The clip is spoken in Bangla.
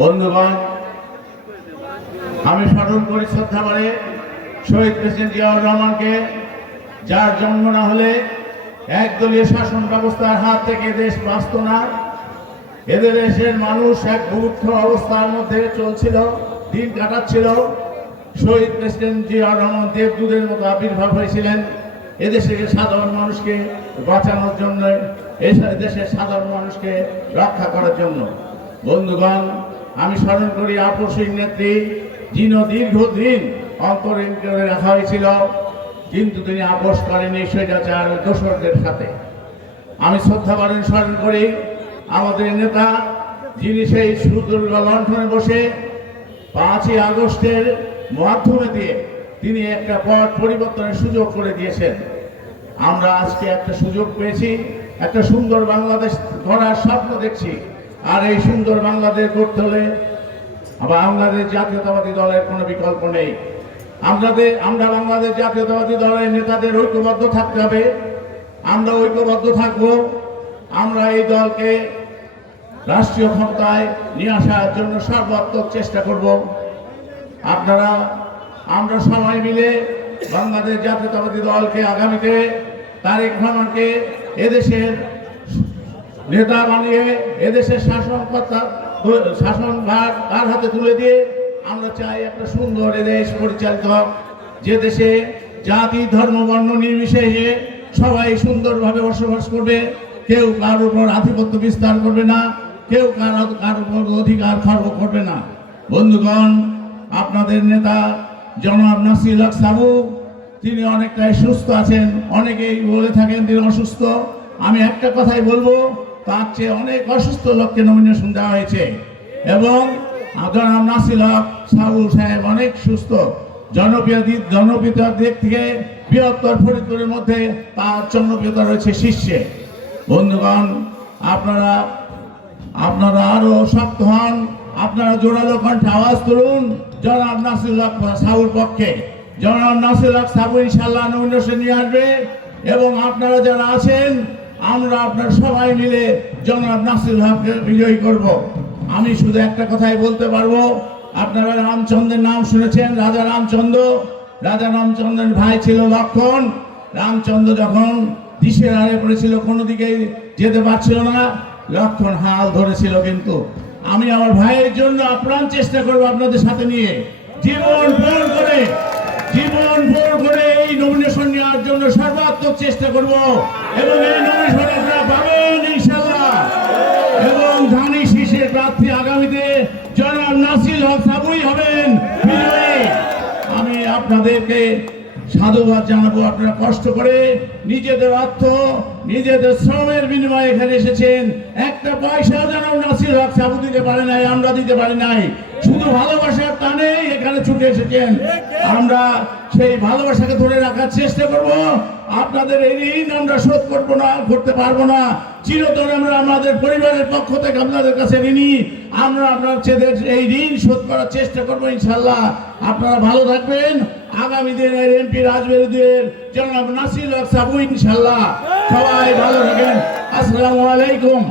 বন্ধুগণ, আমি স্মরণ করি শ্রদ্ধা করে শহীদ প্রেসিডেন্ট জিয়াউর রহমানকে, যার জন্ম না হলে একদলীয় শাসন ব্যবস্থার হাত থেকে দেশ বাঁচত না। এদের দেশের মানুষ এক ভূক্ষ অবস্থার মধ্যে চলছিল, দিন কাটাচ্ছিল। শহীদ প্রেসিডেন্ট জিয়াউর রহমান দেবদূতের মতো আবির্ভাব হয়েছিলেন। এদেশের সাধারণ মানুষকে বাঁচানোর জন্য দেশের সাধারণ মানুষকে রক্ষা করার জন্য। বন্ধুগণ, আমি স্মরণ করি আপসিক নেত্রী, যিনি দীর্ঘদিন অন্তরীণ করে রাখা হয়েছিল, কিন্তু তিনি আপোষ করেনি স্বৈরাচার দোসরদের সাথে। আমি শ্রদ্ধা করেন স্মরণ করি, আমাদের নেতা, যিনি সেই সুদূর্গ লণ্ঠনে বসে পাঁচই আগস্টের মাধ্যমে দিয়ে তিনি একটা পথ পরিবর্তনের সুযোগ করে দিয়েছেন। আমরা আজকে একটা সুযোগ পেয়েছি, একটা সুন্দর বাংলাদেশ গড়ার স্বপ্ন দেখছি। আর এই সুন্দর বাংলাদেশ গড়তে হলে বাংলাদেশ জাতীয়তাবাদী দলের কোনো বিকল্প নেই। আমাদের আমরা বাংলাদেশ জাতীয়তাবাদী দলের নেতাদের ঐক্যবদ্ধ থাকতে হবে। আমরা ঐক্যবদ্ধ থাকব। আমরা এই দলকে রাষ্ট্রীয় ক্ষমতায় নিয়ে আসার জন্য সর্বাত্মক চেষ্টা করব। আপনারা, আমরা সবাই মিলে বাংলাদেশ জাতীয়তাবাদী দলকে আগামীতে তারেক রহমানকে এদেশের নেতা বানিয়ে এদেশের শাসন ভার তার হাতে তুলে দিয়ে আমরা চাই একটা সুন্দর এদেশ পরিচালিত হোক। যে দেশে জাতি, ধর্ম, বর্ণ নির্বিশেষে সবাই সুন্দরভাবে বসবাস করবে, কেউ কার উপর আধিপত্য বিস্তার করবে না, কেউ কার কার উপর অধিকার খর্ব করবে না। বন্ধুগণ, আপনাদের নেতা জনাব নাসির সাবু, তিনি অনেকটাই সুস্থ আছেন, অনেকেই বলে থাকেন তিনি অসুস্থ। আমি একটা কথাই বলব তার চেয়ে অনেক অসুস্থ লোককে নমিনেশন দেওয়া হয়েছে। এবং জনাব নাসির হক সাবু সাহেব অনেক সুস্থ। জনপ্রিয় জনপ্রিয়তার দিক থেকে বৃহত্তর ফরিদপুরের মধ্যে তার জনপ্রিয়তা রয়েছে শীর্ষে। বন্ধুগণ, আপনারা আপনারা আরও শক্ত হন। আপনারা জোরালো কণ্ঠে আওয়াজ তুলুন। জনাব নাসিরুল্লাহ সাহুর পক্ষে। জনাব নাসিরুল্লাহ সাহু ইনশাল্লাহ নমিনেশন নিয়ে আসবে। এবং আপনারা যারা আছেন আমরা আপনার সবাই মিলে জনাব নাসিরুল্লাহকে বিজয়ী করব। আমি শুধু একটা কথাই বলতে পারব। আপনারা রামচন্দ্রের নাম শুনেছেন? রাজা রামচন্দ্র। রাজা রামচন্দ্রের ভাই ছিল লক্ষণ। রামচন্দ্র যখন দিশের হারে পড়েছিল, কোনো দিকেই যেতে পারছিল না। লক্ষণ হাল ধরেছিল কিন্তু। আমি আমার ভাইয়ের জন্য আপ্রাণ চেষ্টা করব আপনাদের সাথে নিয়ে। জীবন ভোর করে ভোর করে এই নমিনেশন নেওয়ার জন্য সর্বাত্মক চেষ্টা করব। এবং এই নমিনেশন আপনারা পাবেন ইনশাল্লাহ এবং ধানি শীষের প্রার্থী আগামীতে জনাব নাসিল হক সাবুই হবেন। আমি আপনাদেরকে সাধুবাদ জানাব, আপনারা কষ্ট করে নিজেদের অর্থ, নিজেদের শ্রমের বিনিময়ে এখানে এসেছেন। একটা পয়সা যেন নাসির হক সাবু দিতে পারে নাই, আমরা দিতে পারি নাই। শুধু ভালোবাসার টানেই এখানে ছুটে এসেছেন। আমরা সেই ভালোবাসাকে ধরে রাখার চেষ্টা করব। আপনাদের এই ঋণ আমরা শোধ করব না, করতে পারব না। চিরতর আমরা আমাদের পরিবারের পক্ষ থেকে আপনাদের কাছে ঋণী। আমরা আপনার ছেলেদের এই ঋণ শোধ করার চেষ্টা করব ইনশাল্লাহ আপনারা ভালো থাকবেন। আগামী দিনের এমপি রাজবিরোধীর জনাব নাসির হক ইনশাল্লাহ সবাই ভালো থাকেন। আসসালামু আলাইকুম।